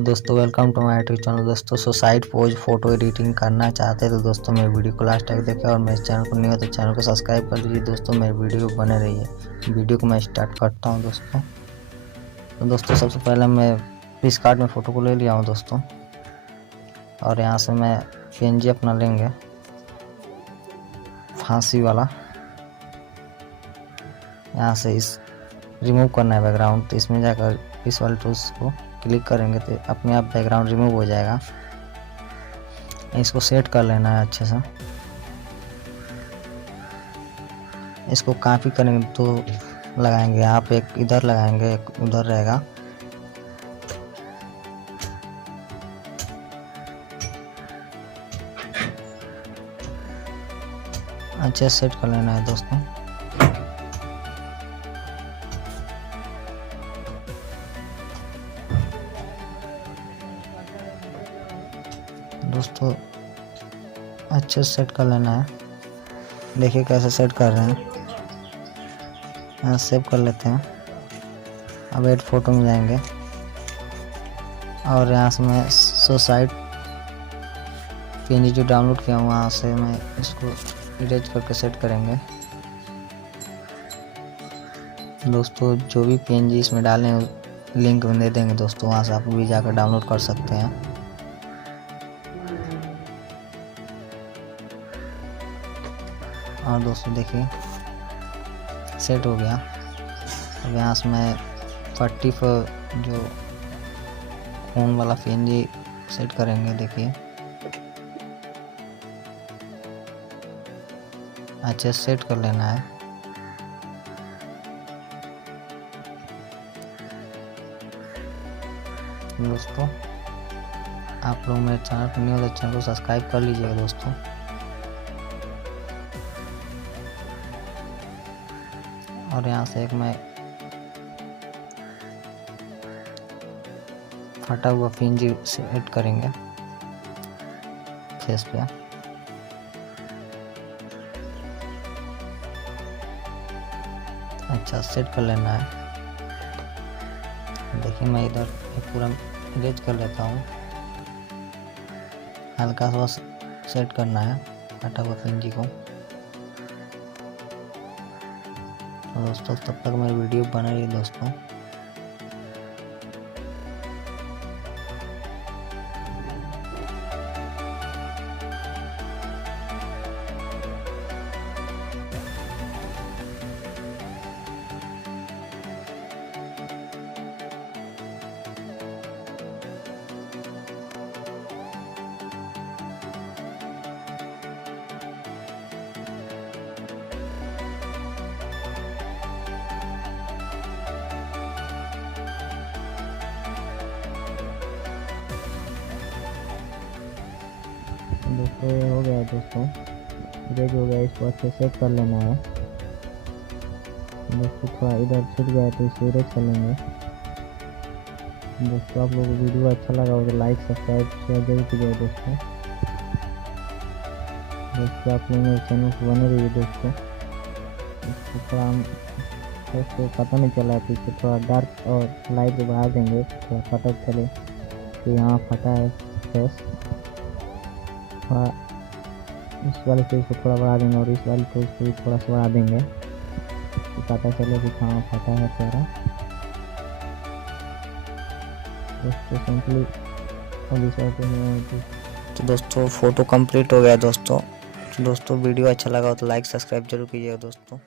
Hello दोस्तों, welcome to my YouTube channel. दोस्तों suicide pose photo editing करना चाहते हैं तो दोस्तों मेरे वीडियो को लास्ट तक देखें और मेरे चैनल को नहीं हो तो चैनल को सब्सक्राइब कर लीजिए। दोस्तों मेरे वीडियो बने रहिए। वीडियो को मैं स्टार्ट करता हूं दोस्तों। तो दोस्तों सबसे पहले मैं पिक्सआर्ट में फ़ोटो को ले लिया हूँ दोस्तों, और यहाँ से मैं PNG अपना लेंगे फांसी वाला। यहाँ से इस रिमूव करना है बैकग्राउंड, तो इसमें जाकर इस वाले टूल्स को क्लिक करेंगे तो अपने आप बैकग्राउंड रिमूव हो जाएगा। इसको सेट कर लेना है अच्छे से। इसको कॉपी करेंगे तो लगाएंगे, आप एक इधर लगाएंगे एक उधर रहेगा। अच्छे से सेट कर लेना है दोस्तों। दोस्तों अच्छे से सेट कर लेना है। देखिए कैसे सेट कर रहे हैं। यहाँ सेव कर लेते हैं। अब एड फोटो में जाएंगे और यहाँ से मैं सुसाइड PNG जो डाउनलोड किया हूँ वहाँ से मैं इसको इरेज करके सेट करेंगे। दोस्तों जो भी PNG इसमें डालें लिंक में दे देंगे दोस्तों, वहाँ से आप भी जाकर डाउनलोड कर सकते हैं। और दोस्तों देखिए सेट हो गया। अब यहाँ से मैं पट्टी पर जो खून वाला PNG सेट करेंगे। देखिए अच्छे से सेट कर लेना है। दोस्तों आप लोग मेरे चैनल पर न्यू हो तो चैनल को सब्सक्राइब कर लीजिएगा दोस्तों। और यहाँ से एक मैं फटा हुआ PNG से ऐड करेंगे फेस पे। अच्छा सेट कर लेना है। देखिए मैं इधर पूरा इरेज कर लेता हूँ। हल्का सा सेट करना है फटा हुआ PNG को। दोस्तों तब तक मेरी वीडियो बना रही दोस्तों। दोस्तों ये हो गया दोस्तों, इरेज हो गया। इसको अच्छे से सेट कर लेना है दोस्तों। थोड़ा इधर छूट गया तो इसको इरेज कर लेंगे दोस्तों। आप लोगों को वीडियो अच्छा लगा हो तो लाइक सब्सक्राइब शेयर जरूर कीजिएगा दोस्तों। आप लोग मेरे चैनल को बने रहिए दोस्तों। इसको थोड़ा दोस्तों पता नहीं चला तो इसको थोड़ा डार्क और लाइट को बढ़ा देंगे, थोड़ा फटक चले। तो यहाँ फटा है फेस, थोड़ा इस वाले फेस को थोड़ा बढ़ा देंगे और इस वाले फेस को भी थोड़ा सा बढ़ा देंगे तो पता चले कि कहाँ फटा है सारा दोस्तों। सिंपली और इस वाले तो दोस्तों फ़ोटो कंप्लीट हो गया दोस्तों। वीडियो अच्छा लगा हो तो लाइक सब्सक्राइब जरूर कीजिएगा दोस्तों।